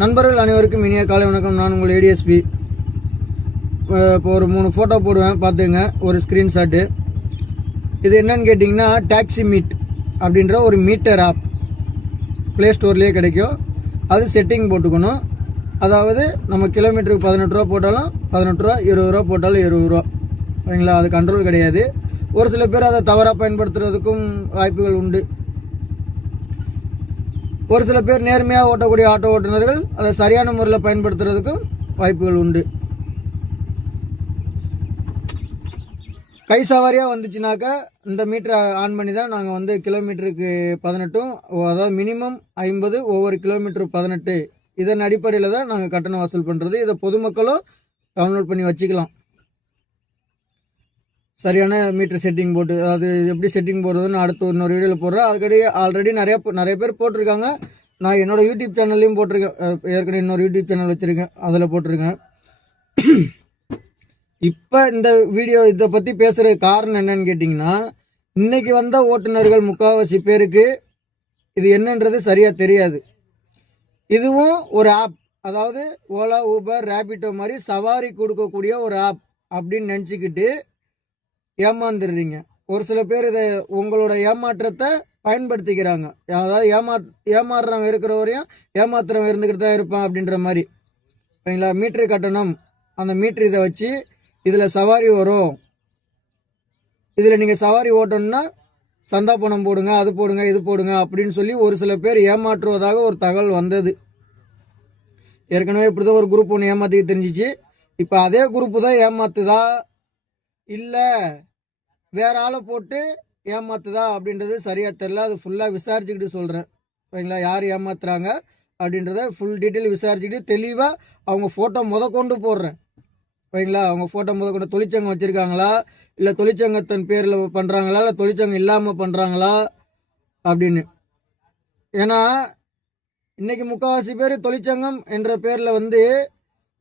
நண்பர்கள் அனைவருக்கும் இனிய காலை வணக்கம். நான் உங்கள் ஏடிஎஸ்பி. இப்போ ஒரு 3 ஃபோட்டோ போடுவேன், பார்த்துங்க. ஒரு ஸ்க்ரீன்ஷாட்டு. இது என்னன்னு கேட்டிங்கன்னா டாக்ஸி மீட் அப்படின்ற ஒரு மீட்டர் ஆப் ப்ளே ஸ்டோர்லேயே கிடைக்கும். அது செட்டிங் போட்டுக்கணும். அதாவது நம்ம கிலோமீட்டருக்கு 18 ரூபா போட்டாலும் 18 ரூபா, 20 ரூபா போட்டாலும் 20 ரூபா. சரிங்களா? அது கண்ட்ரோல் கிடையாது. ஒரு சில பேர் அதை தவறாக பயன்படுத்துறதுக்கும் வாய்ப்புகள் உண்டு. ஒரு சில பேர் நேர்மையாக ஓட்டக்கூடிய ஆட்டோ ஓட்டுநர்கள் அதை சரியான முறையில் பயன்படுத்துறதுக்கும் வாய்ப்புகள் உண்டு. கை சவாரியாக வந்துச்சுனாக்கா இந்த மீட்டரை ஆன் பண்ணி தான் நாங்கள் கிலோமீட்டருக்கு 18, அதாவது மினிமம் 50, ஒவ்வொரு கிலோமீட்டருக்கு 18, இதன் அடிப்படையில் தான் நாங்கள் கட்டணம் வசூல் பண்ணுறது. இதை பொதுமக்களும் டவுன்லோட் பண்ணி வச்சுக்கலாம். சரியான மீட்டர் செட்டிங் போட்டு, அதாவது எப்படி செட்டிங் போடுறதுன்னு அடுத்து இன்னொரு வீடியோவில் போடுறேன். அதுக்கடியே ஆல்ரெடி நிறைய பேர் போட்டிருக்காங்க. நான் என்னோடய யூடியூப் சேனல்லையும் போட்டிருக்கேன். ஏற்கனவே இன்னொரு யூடியூப் சேனல் வச்சுருக்கேன், அதில் போட்டிருக்கேன். இப்போ இந்த வீடியோ இதை பற்றி பேசுகிற காரணம் என்னன்னு கேட்டிங்கன்னா, இன்றைக்கி வந்த ஓட்டுநர்கள் முக்கால்வாசி பேருக்கு இது என்னன்றது சரியாக தெரியாது. இதுவும் ஒரு ஆப், அதாவது ஓலா, ஊபர், ரேபிட்டோ மாதிரி சவாரி கொடுக்கக்கூடிய ஒரு ஆப் அப்படின்னு நினச்சிக்கிட்டு ஏமாந்துடுறீங்க. ஒரு சில பேர் இதை உங்களோட ஏமாற்றத்தை பயன்படுத்திக்கிறாங்க. அதாவது ஏமாறுறவங்க இருக்கிற வரையும் ஏமாத்துறவங்க இருந்துக்கிட்டு தான் இருப்பான் அப்படின்ற மாதிரி. சரிங்களா? மீட்ரு கட்டணம், அந்த மீட்ரு இதை வச்சு இதில் சவாரி வரும், இதில் நீங்கள் சவாரி ஓட்டணும்னா சந்தா பணம் போடுங்க, அது போடுங்க, இது போடுங்க அப்படின்னு சொல்லி ஒரு சில பேர் ஏமாற்றுவதாக ஒரு தகவல் வந்தது. ஏற்கனவே இப்படி தான் ஒரு குரூப் ஒன்று ஏமாற்றிக்க தெரிஞ்சிச்சு. இப்போ அதே குரூப்பு தான் ஏமாத்துதா இல்லை வேற ஆளை போட்டு ஏமாத்துதா அப்படின்றது சரியாக தெரில. அது ஃபுல்லாக விசாரிச்சுக்கிட்டு சொல்கிறேன். சரிங்களா? யார் ஏமாத்துறாங்க அப்படின்றத ஃபுல் டீட்டெயில் விசாரிச்சுக்கிட்டு தெளிவாக அவங்க ஃபோட்டோ கொண்டு போடுறேன். சரிங்களா? அவங்க ஃபோட்டோ கொண்டு தொழிற்சங்கம் வச்சுருக்காங்களா, இல்லை தொழிற்சங்கத்தின் பேரில் பண்ணுறாங்களா, இல்லை தொழிற்சங்கம் இல்லாமல் பண்ணுறாங்களா அப்படின்னு. ஏன்னா இன்றைக்கி முக்கால்வாசி பேர் தொழிற்சங்கம் என்ற பேரில்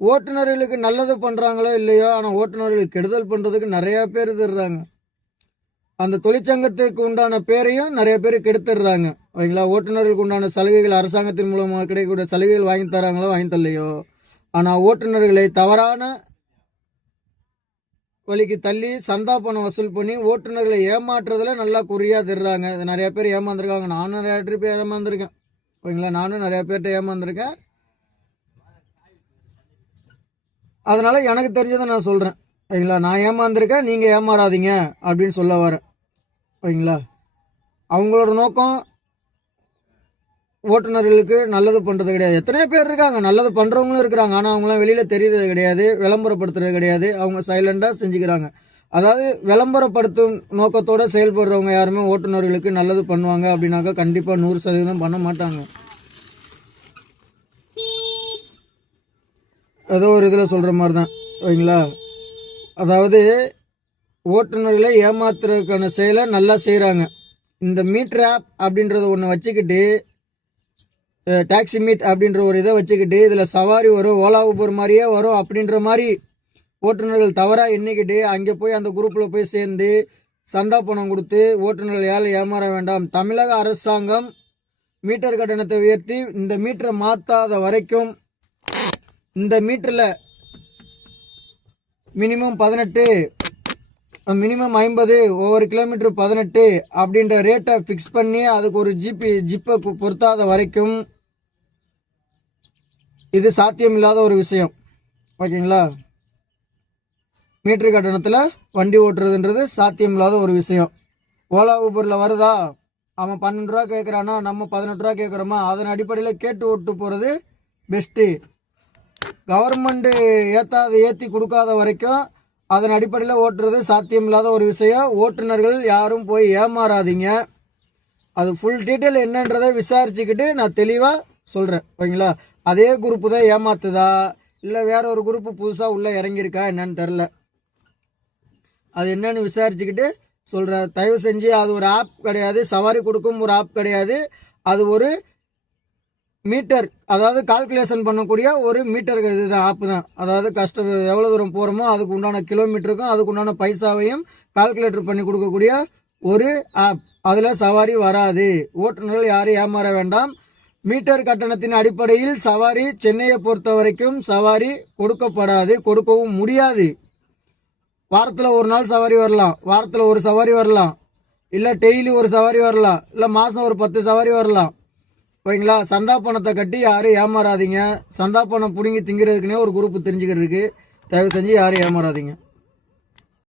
ஓட்டுநர்களுக்கு நல்லது பண்ணுறாங்களோ இல்லையோ, ஆனால் ஓட்டுநர்களுக்கு கெடுதல் பண்ணுறதுக்கு நிறையா பேர் தர்றாங்க. அந்த தொழிற்சங்கத்துக்கு உண்டான பேரையும் நிறைய பேர் கெடுத்துடுறாங்க. ஓகேங்களா? ஓட்டுநர்களுக்கு உண்டான சலுகைகள் அரசாங்கத்தின் மூலமாக கிடைக்கக்கூடிய சலுகைகள் வாங்கி தராங்களோ வாங்கி தரலையோ, ஆனால் ஓட்டுநர்களை தவறான வழிக்கு தள்ளி சந்தா பணம் வசூல் பண்ணி ஓட்டுநர்களை ஏமாற்றுறதுல நல்லா குறியாக தர்றாங்க. நிறைய பேர் ஏமாந்துருக்காங்க. நானும் நிறைய பேர் ஏமாந்துருக்கேன். ஓகேங்களா? நானும் நிறைய பேர்கிட்ட ஏமாந்துருக்கேன். அதனால் எனக்கு தெரிஞ்சதை நான் சொல்கிறேன். ஓகேங்களா? நான் ஏமாந்துருக்கேன், நீங்கள் ஏமாறாதீங்க அப்படின்னு சொல்ல வரேன். ஓகேங்களா? அவங்களோட நோக்கம் ஓட்டுநர்களுக்கு நல்லது பண்ணுறது கிடையாது. எத்தனையோ பேர் இருக்காங்க, நல்லது பண்ணுறவங்களும் இருக்கிறாங்க. ஆனால் அவங்களாம் வெளியில் தெரியறது கிடையாது, விளம்பரப்படுத்துறது கிடையாது. அவங்க சைலண்டாக செஞ்சுக்கிறாங்க. அதாவது விளம்பரப்படுத்தும் நோக்கத்தோடு செயல்படுறவங்க யாருமே ஓட்டுநர்களுக்கு நல்லது பண்ணுவாங்க அப்படின்னாக்கா கண்டிப்பாக 100% பண்ண மாட்டாங்க. ஏதோ ஒரு இதில் சொல்கிற மாதிரி தான். ஓகேங்களா? அதாவது ஓட்டுநர்களை ஏமாத்துறதுக்கான செயலை நல்லா செய்கிறாங்க. இந்த மீட்டர் ஆப் அப்படின்றத ஒன்று வச்சுக்கிட்டு, டாக்ஸி மீட் அப்படின்ற ஒரு இதை வச்சுக்கிட்டு இதில் சவாரி வரும், ஓலா ஊபர் மாதிரியே வரும் அப்படின்ற மாதிரி ஓட்டுநர்கள் தவறாக எண்ணிக்கிட்டு அங்கே போய் அந்த குரூப்பில் போய் சேர்ந்து சந்தா பணம் கொடுத்து ஓட்டுநர்கள் யாரும் ஏமாற வேண்டாம். தமிழக அரசாங்கம் மீட்டர் கட்டணத்தை உயர்த்தி இந்த மீட்டரை மாற்றாத வரைக்கும் இந்த மீட்டரில் மினிமம் 18, மினிமம் 50, ஒவ்வொரு கிலோமீட்டர் 18 அப்படின்ற ரேட்டை ஃபிக்ஸ் பண்ணி அதுக்கு ஒரு ஜிப்பை பொருத்தாத வரைக்கும் இது சாத்தியமில்லாத ஒரு விஷயம். ஓகேங்களா? மீட்டர் கட்டணத்தில் வண்டி ஓட்டுறதுன்றது சாத்தியமில்லாத ஒரு விஷயம். ஓலா ஊபரில் வருதா, அவன் 12 ரூபா கேட்குறானா, நம்ம 18 ரூபா கேட்குறோமா, அதன் அடிப்படையில் கேட்டு ஓட்டு போகிறது பெஸ்ட்டு. கவர்மெண்ட்டு ஏற்றி கொடுக்காத வரைக்கும் அதன் அடிப்படையில் ஓட்டுறது சாத்தியமில்லாத ஒரு விஷயம். ஓட்டுநர்கள் யாரும் போய் ஏமாறாதீங்க. அது ஃபுல் டீட்டெயில் என்னன்றதை விசாரிச்சுக்கிட்டு நான் தெளிவாக சொல்கிறேன். ஓகேங்களா? அதே குரூப்பு தான் ஏமாத்துதா இல்லை வேற ஒரு குரூப்பு புதுசாக உள்ளே இறங்கியிருக்கா என்னன்னு தெரில. அது என்னன்னு விசாரிச்சுக்கிட்டு சொல்கிறேன். தயவு செஞ்சு அது ஒரு ஆப் கிடையாது, சவாரி கொடுக்கும் ஒரு ஆப் கிடையாது. அது ஒரு மீட்டர், அதாவது கால்குலேஷன் பண்ணக்கூடிய ஒரு மீட்டர் இதுதான், ஆப்பு தான். அதாவது எவ்வளோ தூரம் போகிறோமோ அதுக்கு உண்டான கிலோமீட்டருக்கும் அதுக்கு உண்டான பைசாவையும் கால்குலேட்டர் பண்ணி கொடுக்கக்கூடிய ஒரு ஆப். அதில் சவாரி வராது. ஓட்டுநர்கள் யாரும் ஏமாற வேண்டாம். மீட்டர் கட்டணத்தின் அடிப்படையில் சவாரி சென்னையை பொறுத்த வரைக்கும் சவாரி கொடுக்கப்படாது, கொடுக்கவும் முடியாது. வாரத்தில் ஒரு நாள் சவாரி வரலாம், வாரத்தில் ஒரு சவாரி வரலாம், இல்லை டெய்லி ஒரு சவாரி வரலாம், இல்லை மாதம் ஒரு 10 சவாரி வரலாம். ஓகேங்களா? சந்தா பணத்தை கட்டி யாரும் ஏமாறாதீங்க. சந்தா பணம் பிடுங்கி திங்கிறதுக்குனே ஒரு குரூப் தெரிஞ்சுக்கிறதுக்கு தயவு செஞ்சு யாரும் ஏமாறாதீங்க.